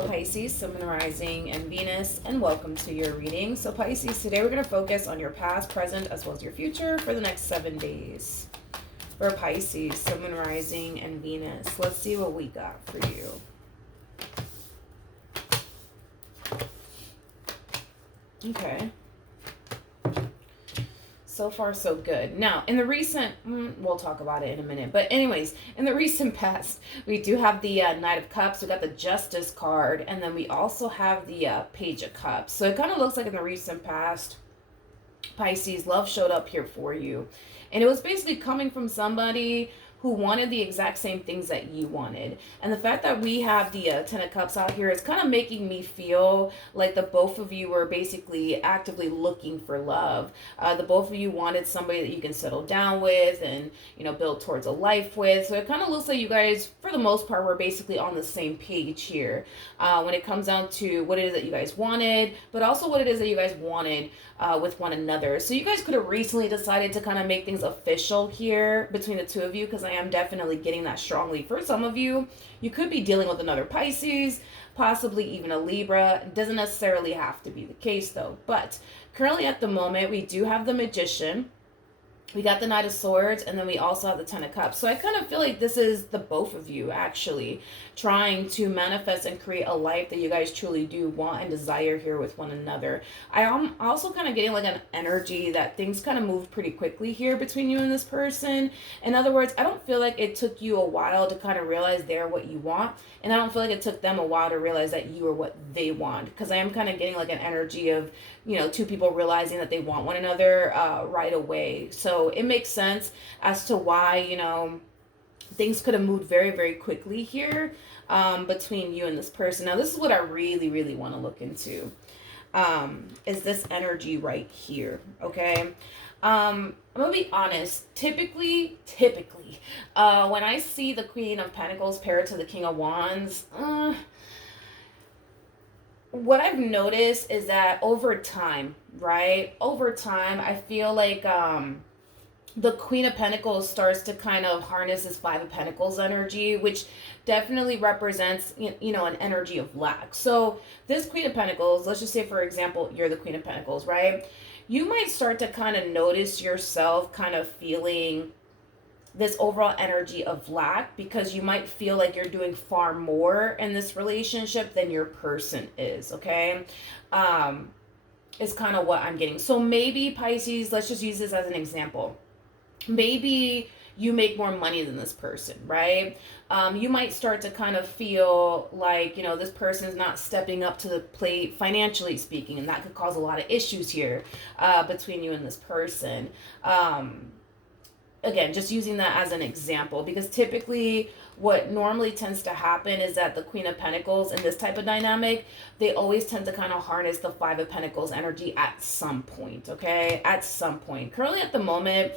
Hello Pisces, Sun, Moon, Rising, and Venus, and welcome to your reading. So Pisces, today we're going to focus on your past, present, as well as your future for the next 7 days. For Pisces, Sun, Moon, Rising, and Venus. Let's see what we got for you. Okay. So far, so good. Now, in the recent, we'll talk about it in a minute. But anyways, in the recent past, we do have the Knight of Cups. We got the Justice card. And then we also have the Page of Cups. So it kind of looks like in the recent past, Pisces, love showed up here for you. And it was basically coming from somebody who wanted the exact same things that you wanted. And the fact that we have the Ten of Cups out here is kind of making me feel like the both of you were basically actively looking for love. The both of you wanted somebody that you can settle down with and, you know, build towards a life with. So it kind of looks like you guys, for the most part, were basically on the same page here when it comes down to what it is that you guys wanted, but also what it is that you guys wanted with one another. So you guys could have recently decided to kind of make things official here between the two of you, because I am definitely getting that strongly. For some of you, you could be dealing with another Pisces, possibly even a Libra. It doesn't necessarily have to be the case though. But currently at the moment, we do have the Magician. We got the Knight of Swords, and then we also have the Ten of Cups. So I kind of feel like this is the both of you actually trying to manifest and create a life that you guys truly do want and desire here with one another. I am also kind of getting like an energy that things kind of moved pretty quickly here between you and this person. In other words, I don't feel like it took you a while to kind of realize they're what you want, and I don't feel like it took them a while to realize that you are what they want, because I am kind of getting like an energy of, you know, two people realizing that they want one another right away. So it makes sense as to why, you know, things could have moved very, very quickly here between you and this person. Now, this is what I really, really want to look into, is this energy right here, okay? I'm gonna be honest. Typically, when I see the Queen of Pentacles paired to the King of Wands, what I've noticed is that over time, right? Over time, I feel like the Queen of Pentacles starts to kind of harness this Five of Pentacles energy, which definitely represents, you know, an energy of lack. So this Queen of Pentacles, let's just say, for example, you're the Queen of Pentacles, right? You might start to kind of notice yourself kind of feeling this overall energy of lack, because you might feel like you're doing far more in this relationship than your person is, okay? Is kind of what I'm getting. So maybe Pisces, let's just use this as an example. Maybe you make more money than this person, right? You might start to kind of feel like, you know, this person is not stepping up to the plate financially speaking, and that could cause a lot of issues here between you and this person. Again, just using that as an example, because typically what normally tends to happen is that the Queen of Pentacles in this type of dynamic, they always tend to kind of harness the Five of Pentacles energy at some point, okay? At some point. Currently at the moment,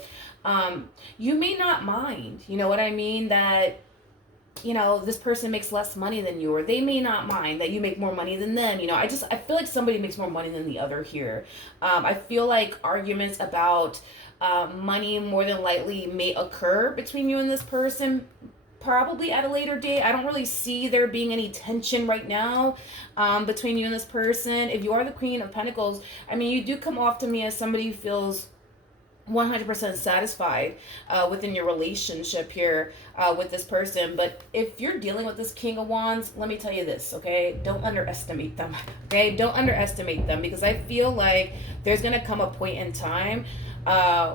you may not mind, you know what I mean, that, you know, this person makes less money than you, or they may not mind that you make more money than them. You know, I feel like somebody makes more money than the other here. I feel like arguments about money more than likely may occur between you and this person, probably at a later date. I don't really see there being any tension right now between you and this person. If you are the Queen of Pentacles, I mean, you do come off to me as somebody who feels 100% satisfied within your relationship here with this person. But if you're dealing with this King of Wands, let me tell you this, okay? Don't underestimate them, okay? Don't underestimate them, because I feel like there's going to come a point in time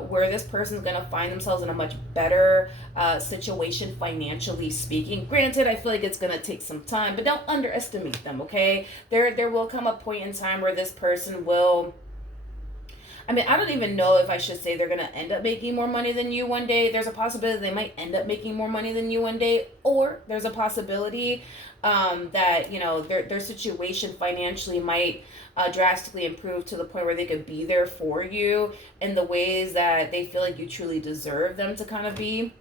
where this person's going to find themselves in a much better situation financially speaking. Granted, I feel like it's going to take some time, but don't underestimate them, okay? There will come a point in time where this person will, I mean, I don't even know if I should say they're going to end up making more money than you one day. There's a possibility they might end up making more money than you one day. Or there's a possibility that, you know, their situation financially might drastically improve to the point where they could be there for you in the ways that they feel like you truly deserve them to kind of be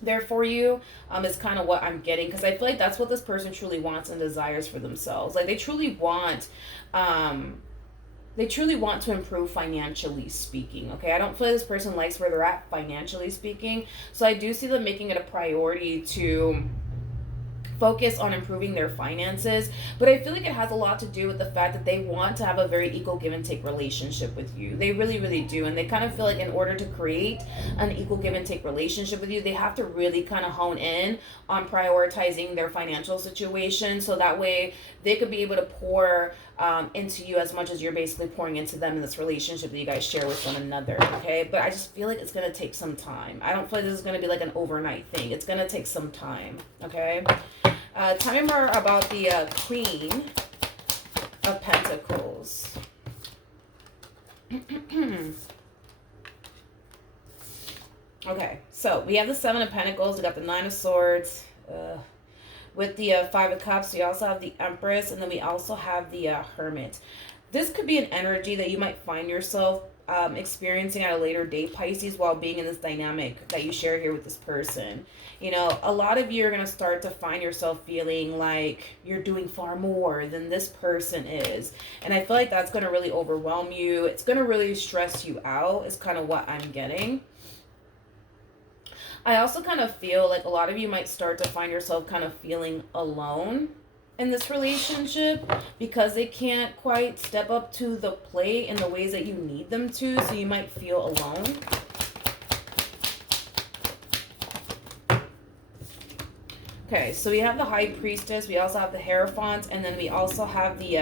there for you. Is kind of what I'm getting, because I feel like that's what this person truly wants and desires for themselves. Like they truly want to improve financially speaking, okay? I don't feel like this person likes where they're at financially speaking. So I do see them making it a priority to focus on improving their finances, but I feel like it has a lot to do with the fact that they want to have a very equal give and take relationship with you. They really, really do. And they kind of feel like in order to create an equal give and take relationship with you, they have to really kind of hone in on prioritizing their financial situation, so that way they could be able to pour into you as much as you're basically pouring into them in this relationship that you guys share with one another. Okay, but I just feel like it's going to take some time. I don't feel like this is going to be like an overnight thing. It's going to take some time. Okay, tell me more about the Queen of Pentacles. Okay, so we have the Seven of Pentacles. We got the Nine of Swords. With the Five of Cups, we also have the Empress, and then we also have the Hermit. This could be an energy that you might find yourself experiencing at a later date, Pisces, while being in this dynamic that you share here with this person. You know, a lot of you are going to start to find yourself feeling like you're doing far more than this person is. And I feel like that's going to really overwhelm you. It's going to really stress you out, is kind of what I'm getting. I also kind of feel like a lot of you might start to find yourself kind of feeling alone in this relationship because they can't quite step up to the plate in the ways that you need them to, so you might feel alone. Okay, so we have the High Priestess, we also have the Hierophant, and then we also have the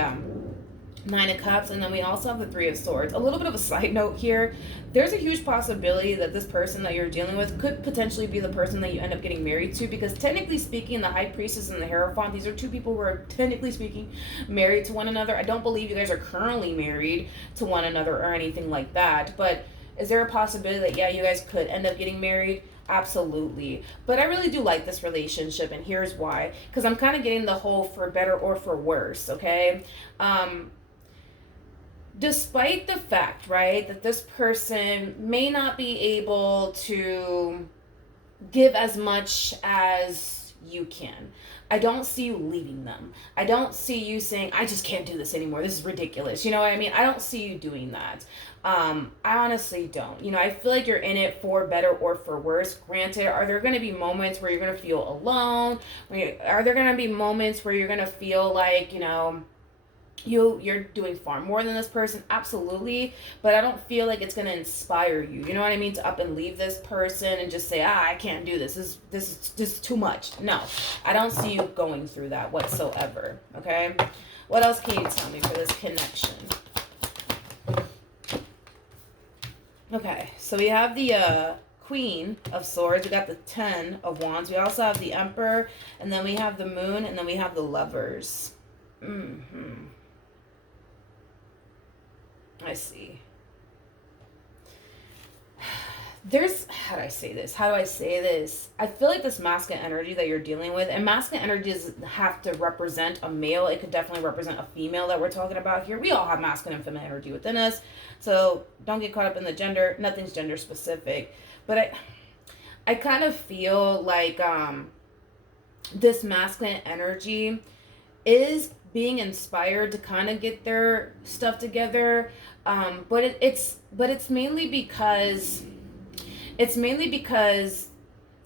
Nine of Cups, and then we also have the Three of Swords. A little bit of a side note here. There's a huge possibility that this person that you're dealing with could potentially be the person that you end up getting married to, because technically speaking, the High Priestess and the Hierophant, these are two people who are technically speaking married to one another. I don't believe you guys are currently married to one another or anything like that, but is there a possibility that, yeah, you guys could end up getting married? Absolutely. But I really do like this relationship, and here's why. Because I'm kind of getting the whole for better or for worse, okay? Despite the fact, right, that this person may not be able to give as much as you can, I don't see you leaving them. I don't see you saying, I just can't do this anymore. This is ridiculous. You know what I mean? I don't see you doing that. I honestly don't. You know, I feel like you're in it for better or for worse. Granted, are there going to be moments where you're going to feel alone? Are there going to be moments where you're going to feel like, you know, you're doing far more than this person? Absolutely. But I don't feel like it's going to inspire you, you know what I mean, to up and leave this person and just say, I can't do this. This is too much. No, I don't see you going through that whatsoever. Okay, what else can you tell me for this connection? Okay, so we have the Queen of Swords, we got the Ten of Wands, we also have the Emperor, and then we have the Moon, and then we have the Lovers. I see. How do I say this? I feel like this masculine energy that you're dealing with, and masculine energies have to represent a male. It could definitely represent a female that we're talking about here. We all have masculine and feminine energy within us, so don't get caught up in the gender. Nothing's gender specific. But I kind of feel like this masculine energy is being inspired to kind of get their stuff together, but it's mainly because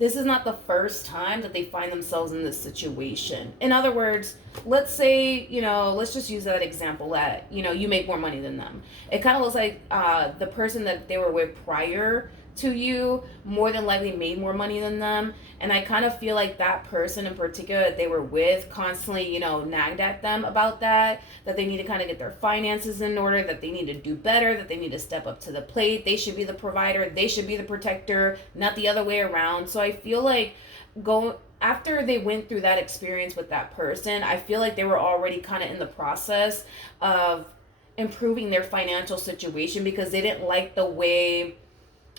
this is not the first time that they find themselves in this situation. In other words, let's say, you know, let's just use that example that, you know, you make more money than them. It kind of looks like the person that they were with prior to you more than likely made more money than them, and I kind of feel like that person in particular that they were with constantly, you know, nagged at them about that they need to kind of get their finances in order, that they need to do better, that they need to step up to the plate, they should be the provider, they should be the protector, not the other way around. So I feel like after they went through that experience with that person, I feel like they were already kind of in the process of improving their financial situation, because they didn't like the way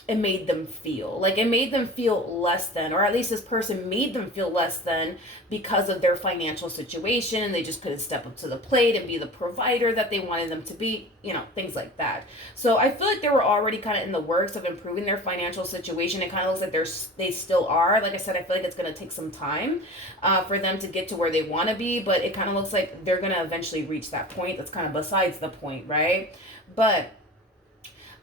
it made them feel. Like, it made them feel less than, or at least this person made them feel less than because of their financial situation, and they just couldn't step up to the plate and be the provider that they wanted them to be, you know, things like that. So I feel like they were already kind of in the works of improving their financial situation. It kind of looks like they still are. Like I said, I feel like it's going to take some time for them to get to where they want to be, but it kind of looks like they're going to eventually reach that point. That's kind of besides the point, right? But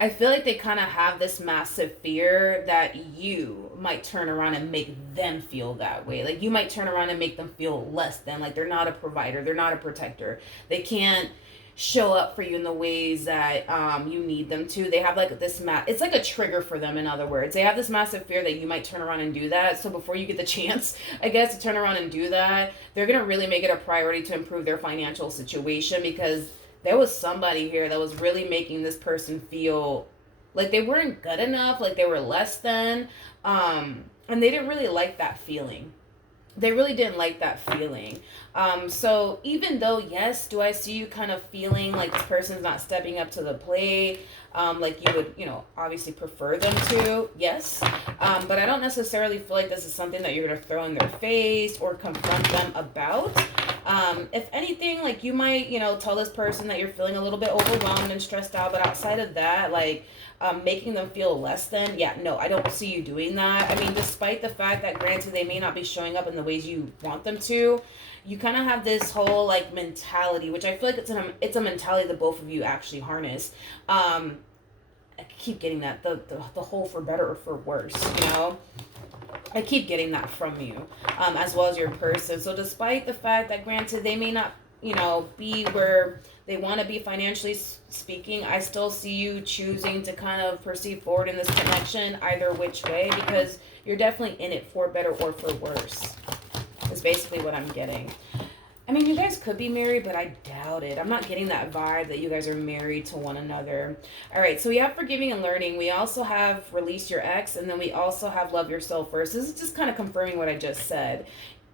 I feel like they kind of have this massive fear that you might turn around and make them feel that way. Like you might turn around and make them feel less than, like they're not a provider, they're not a protector. They can't show up for you in the ways that you need them to. They have like this it's like a trigger for them. In other words, they have this massive fear that you might turn around and do that. So before you get the chance, I guess, to turn around and do that, they're gonna really make it a priority to improve their financial situation, because there was somebody here that was really making this person feel like they weren't good enough, like they were less than, and they didn't really like that feeling. They really didn't like that feeling. So even though, yes, do I see you kind of feeling like this person's not stepping up to the plate, like you would, obviously prefer them to, yes. But I don't necessarily feel like this is something that you're going to throw in their face or confront them about. If anything, like you might, tell this person that you're feeling a little bit overwhelmed and stressed out, but outside of that, like, making them feel less than, yeah, no, I don't see you doing that. I mean, despite the fact that, granted, they may not be showing up in the ways you want them to, you kind of have this whole like mentality, which I feel like it's a mentality that both of you actually harness. I keep getting that, the whole for better or for worse, I keep getting that from you, as well as your person. So despite the fact that, granted, they may not, be where they want to be financially speaking, I still see you choosing to kind of proceed forward in this connection either which way, because you're definitely in it for better or for worse. Is basically what I'm getting. I mean, you guys could be married, but I doubt it. I'm not getting that vibe that you guys are married to one another. All right, so we have forgiving and learning. We also have release your ex, and then we also have love yourself first. This is just kind of confirming what I just said.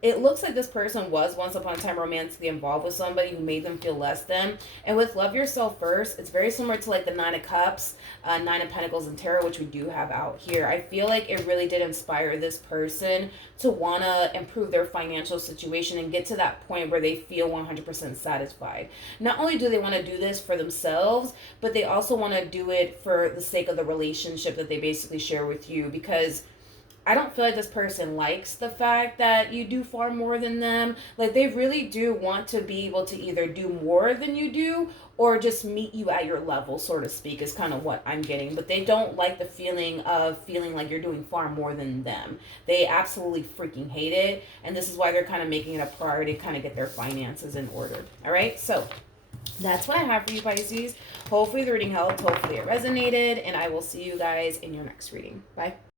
It looks like this person was once upon a time romantically involved with somebody who made them feel less than. And with love yourself first, it's very similar to like the Nine of Cups, Nine of Pentacles, and Tarot, which we do have out here. I feel like it really did inspire this person to want to improve their financial situation and get to that point where they feel 100% satisfied. Not only do they want to do this for themselves, but they also want to do it for the sake of the relationship that they basically share with you, because I don't feel like this person likes the fact that you do far more than them. Like, they really do want to be able to either do more than you do or just meet you at your level, so to speak, is kind of what I'm getting. But they don't like the feeling of feeling like you're doing far more than them. They absolutely freaking hate it. And this is why they're kind of making it a priority to kind of get their finances in order. All right? So that's what I have for you, Pisces. Hopefully the reading helped. Hopefully it resonated. And I will see you guys in your next reading. Bye.